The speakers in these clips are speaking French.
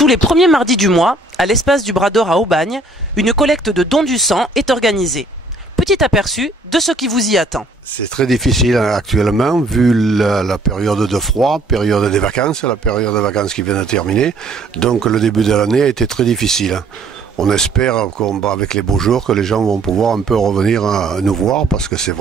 Tous les premiers mardis du mois, à l'espace du Bras d'Or à Aubagne, une collecte de dons du sang est organisée. Petit aperçu de ce qui vous y attend. C'est très difficile actuellement, vu la période de froid, période des vacances, la période des vacances qui vient de terminer. Donc le début de l'année a été très difficile. On espère avec les beaux jours que les gens vont pouvoir un peu revenir nous voir parce que c'est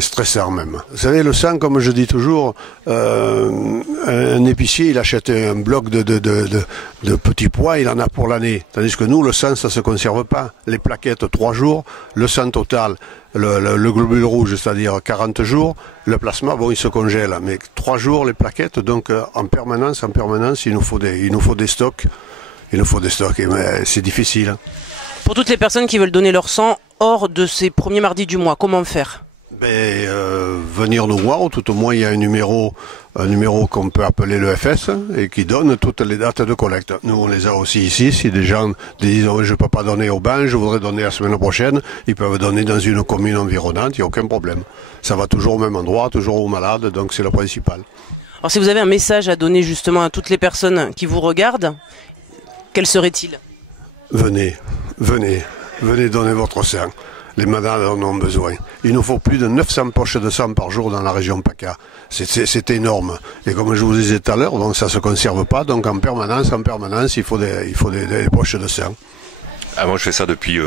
stressant même. Vous savez, le sang, comme je dis toujours, un épicier, il achète un bloc de petits pois, il en a pour l'année. Tandis que nous, le sang, ça se conserve pas. Les plaquettes, 3 jours, le sang total, le globule rouge, c'est-à-dire 40 jours, le plasma, bon, il se congèle. Mais 3 jours, les plaquettes, donc en permanence, il nous faut des stocks. Il nous faut des stocks, mais c'est difficile. Pour toutes les personnes qui veulent donner leur sang hors de ces premiers mardis du mois, comment faire? Venir nous voir, ou tout au moins il y a un numéro qu'on peut appeler le FS et qui donne toutes les dates de collecte. Nous on les a aussi ici, si des gens disent oh, je ne peux pas donner au bain, je voudrais donner la semaine prochaine, ils peuvent donner dans une commune environnante, il n'y a aucun problème. Ça va toujours au même endroit, toujours aux malades, donc c'est le principal. Alors si vous avez un message à donner justement à toutes les personnes qui vous regardent, quel serait-il? Venez donner votre sang. Les malades en ont besoin. Il nous faut plus de 900 poches de sang par jour dans la région PACA. C'est énorme. Et comme je vous disais tout à l'heure, donc ça ne se conserve pas. Donc en permanence, il faut des poches de sang. Moi je fais ça depuis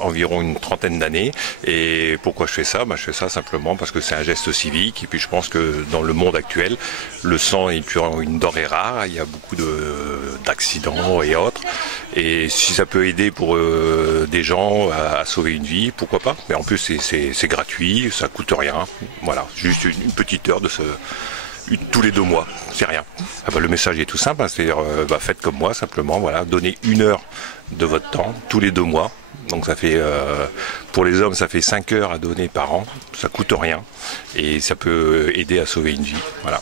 environ une trentaine d'années. Et pourquoi je fais ça? Je fais ça simplement parce que c'est un geste civique. Et puis je pense que dans le monde actuel, le sang est une denrée rare. Il y a beaucoup d'accidents et autres. Et si ça peut aider pour des gens à sauver une vie, pourquoi pas? Mais en plus c'est gratuit, ça coûte rien. Voilà, juste une petite heure tous les 2 mois, c'est rien. Le message est tout simple, c'est-à-dire faites comme moi simplement, voilà, donnez 1 heure de votre temps tous les 2 mois. Donc ça fait pour les hommes ça fait 5 heures à donner par an, ça coûte rien et ça peut aider à sauver une vie. Voilà.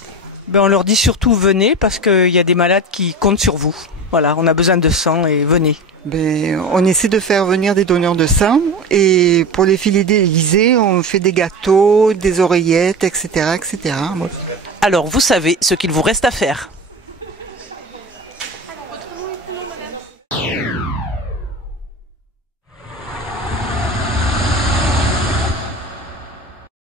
On leur dit surtout venez parce qu'il y a des malades qui comptent sur vous. Voilà, on a besoin de sang et venez. On essaie de faire venir des donneurs de sang et pour les fidéliser, on fait des gâteaux, des oreillettes, etc. etc. Alors vous savez ce qu'il vous reste à faire.